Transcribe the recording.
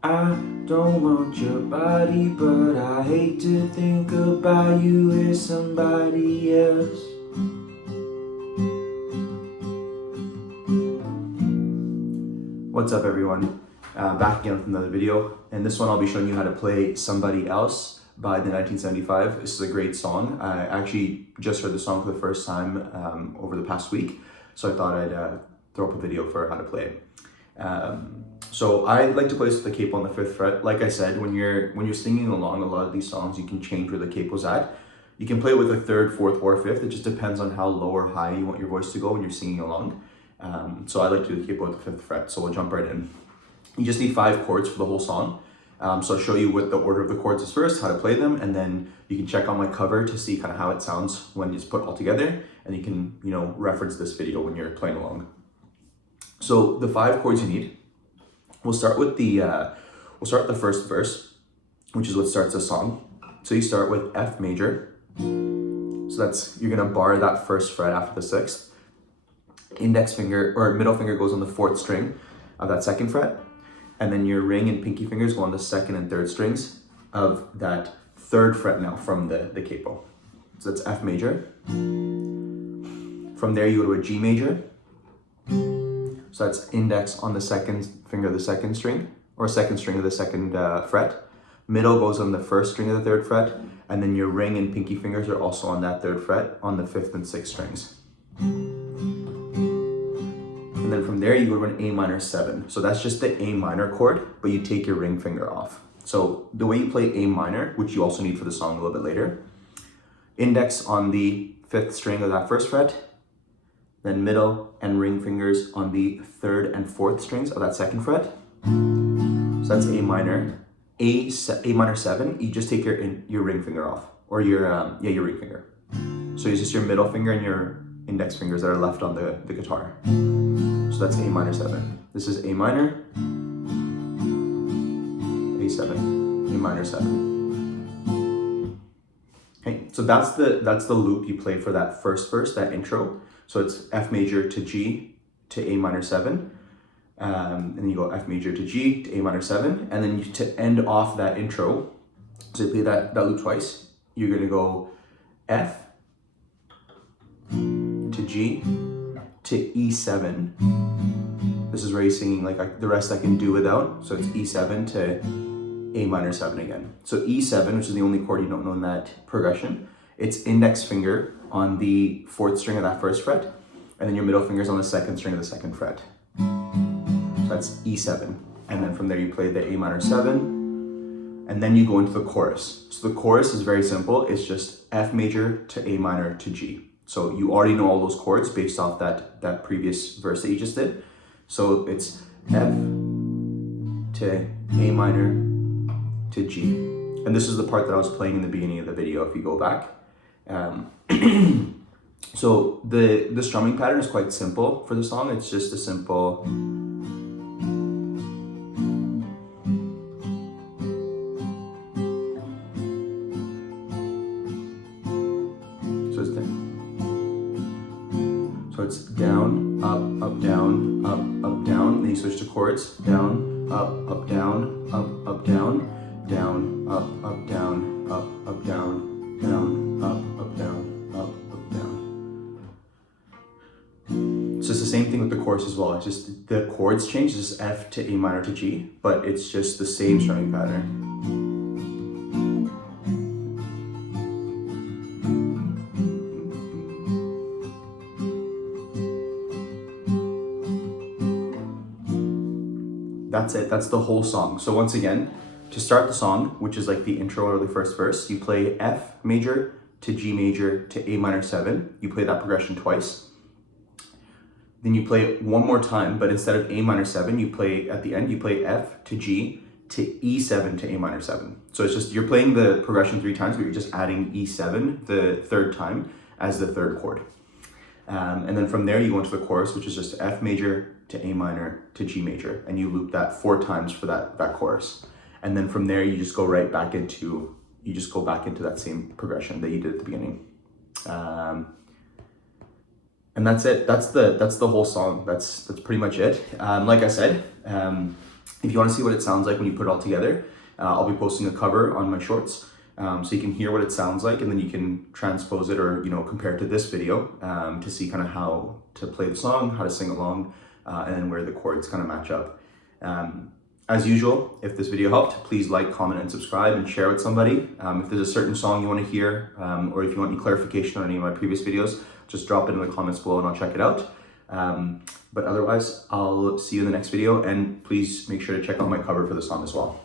I don't want your body, but I hate to think about you with somebody else. What's up, everyone? Back again with another video. In this one, I'll be showing you how to play Somebody Else by the 1975. This is a great song. I actually just heard the song for the first time over the past week, so I thought I'd throw up a video for how to play it. So I like to play this with the capo on the 5th fret. Like I said, when you're singing along a lot of these songs, you can change where the capo's at. You can play it with a 3rd, 4th, or 5th. It just depends on how low or high you want your voice to go when you're singing along. So I like to do the capo at the 5th fret, so we'll jump right in. You just need 5 chords for the whole song. So I'll show you what the order of the chords is first, how to play them, and then you can check on my cover to see kind of how it sounds when it's put all together, and you can, reference this video when you're playing along. So the 5 chords you need, we'll start with the first verse, which is what starts the song. So you start with F major. So you're gonna bar that 1st fret after the 6th. Index finger or middle finger goes on the 4th string of that 2nd fret, and then your ring and pinky fingers go on the 2nd and 3rd strings of that 3rd fret now from the capo. So that's F major. From there you go to a G major. So that's index on the 2nd finger of the 2nd string, or 2nd string of the 2nd fret. Middle goes on the 1st string of the 3rd fret, and then your ring and pinky fingers are also on that 3rd fret on the 5th and 6th strings. And then from there you go to an A minor 7. So that's just the A minor chord, but you take your ring finger off. So the way you play A minor, which you also need for the song a little bit later, index on the 5th string of that 1st fret, then middle and ring fingers on the 3rd and 4th strings of that 2nd fret. So that's A minor. A minor 7, you just take your ring finger off, or your ring finger. So it's just your middle finger and your index fingers that are left on the guitar. So that's A minor 7. This is A minor, A7, A minor 7. Okay, so that's the loop you play for that first verse, that intro. So it's F major to G to A minor 7. And then you go F major to G to A minor 7. And then to end off that intro, so you play that loop twice, you're gonna go F to G to E7. This is where you're singing like the rest I can do without. So it's E7 to A minor 7 again. So E7, which is the only chord you don't know in that progression, it's index finger on the 4th string of that 1st fret, and then your middle finger's on the 2nd string of the 2nd fret. So that's E7. And then from there you play the A minor 7, and then you go into the chorus. So the chorus is very simple. It's just F major to A minor to G. So you already know all those chords based off that previous verse that you just did. So it's F to A minor to G. And this is the part that I was playing in the beginning of the video if you go back. So the strumming pattern is quite simple for the song. It's just a simple So it's down, up, down, up, down. Then you switch to chords. Down, up, down, up, down, down, up, down, up, down, down, up, down, up, down. So it's the same thing with the chorus as well. It's just the chords change. It's just F to A minor to G, but it's just the same strumming pattern. That's it. That's the whole song. So once again, to start the song, which is like the intro or the first verse, you play F major to G major to A minor 7. You play that progression twice. Then you play it one more time, but instead of A minor 7, you play at the end, you play F to G to E7 to A minor 7. So it's just, you're playing the progression 3 times, but you're just adding E7 the 3rd time as the 3rd chord. And then from there you go into the chorus, which is just F major to A minor to G major, and you loop that 4 times for that chorus. And then from there you just go right back into that same progression that you did at the beginning. And that's it. That's the whole song. That's pretty much it. Like I said, If you want to see what it sounds like when you put it all together, I'll be posting a cover on my shorts, so you can hear what it sounds like, and then you can transpose it or compare it to this video to see kind of how to play the song, how to sing along, and then where the chords kind of match up. As usual, if this video helped, please like, comment, and subscribe, and share with somebody. If there's a certain song you want to hear, or if you want any clarification on any of my previous videos, just drop it in the comments below and I'll check it out. But otherwise, I'll see you in the next video, and please make sure to check out my cover for the song as well.